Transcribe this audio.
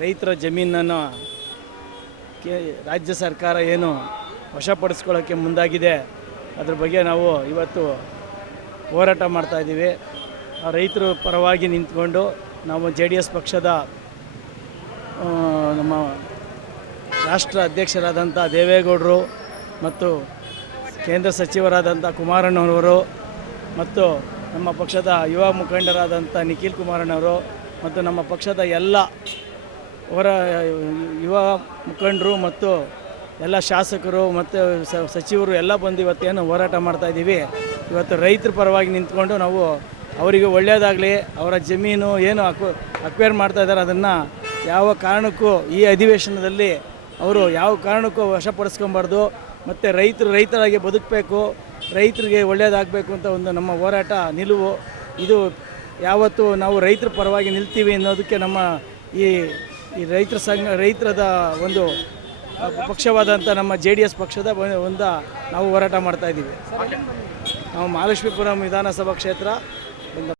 ರೈತರ ಜಮೀನನ್ನು ರಾಜ್ಯ ಸರ್ಕಾರ ಏನು ವಶಪಡಿಸ್ಕೊಳ್ಳೋಕ್ಕೆ ಮುಂದಾಗಿದೆ, ಅದ್ರ ಬಗ್ಗೆ ನಾವು ಇವತ್ತು ಹೋರಾಟ ಮಾಡ್ತಾಯಿದ್ದೀವಿ. ರೈತರ ಪರವಾಗಿ ನಿಂತ್ಕೊಂಡು ನಾವು JDS ಪಕ್ಷದ ನಮ್ಮ ರಾಷ್ಟ್ರ ಅಧ್ಯಕ್ಷರಾದಂಥ ದೇವೇಗೌಡರು ಮತ್ತು ಕೇಂದ್ರ ಸಚಿವರಾದಂಥ ಕುಮಾರಣ್ಣನವರು ಮತ್ತು ನಮ್ಮ ಪಕ್ಷದ ಯುವ ಮುಖಂಡರಾದಂಥ ನಿಖಿಲ್ ಕುಮಾರಣ್ಣವರು ಮತ್ತು ನಮ್ಮ ಪಕ್ಷದ ಎಲ್ಲ ಯುವ ಮುಖಂಡರು ಮತ್ತು ಎಲ್ಲ ಶಾಸಕರು ಮತ್ತು ಸಚಿವರು ಎಲ್ಲ ಬಂದು ಇವತ್ತೇನು ಹೋರಾಟ ಮಾಡ್ತಾಯಿದ್ದೀವಿ. ಇವತ್ತು ರೈತರ ಪರವಾಗಿ ನಿಂತ್ಕೊಂಡು ನಾವು ಅವರಿಗೆ ಒಳ್ಳೆಯದಾಗಲಿ, ಅವರ ಜಮೀನು ಏನು ಅಕ್ವೈರ್ ಮಾಡ್ತಾಯಿದ್ದಾರೆ ಅದನ್ನು ಯಾವ ಕಾರಣಕ್ಕೂ ಈ ಅಧಿವೇಶನದಲ್ಲಿ ಅವರು ಯಾವ ಕಾರಣಕ್ಕೂ ವಶಪಡಿಸ್ಕೊಬಾರ್ದು. ಮತ್ತು ರೈತರಾಗಿ ಬದುಕಬೇಕು, ರೈತರಿಗೆ ಒಳ್ಳೆಯದಾಗಬೇಕು ಅಂತ ಒಂದು ನಮ್ಮ ಹೋರಾಟ ನಿಲುವು. ಇದು ಯಾವತ್ತು ನಾವು ರೈತರ ಪರವಾಗಿ ನಿಲ್ತೀವಿ ಅನ್ನೋದಕ್ಕೆ ನಮ್ಮ ಈ ರೈತರದ ಒಂದು ಪಕ್ಷವಾದಂಥ ನಮ್ಮ JDS ಪಕ್ಷದ ನಾವು ಹೋರಾಟ ಮಾಡ್ತಾಯಿದ್ದೀವಿ. ನಾವು ಮಹಾಲಕ್ಷ್ಮೀಪುರಂ ವಿಧಾನಸಭಾ ಕ್ಷೇತ್ರ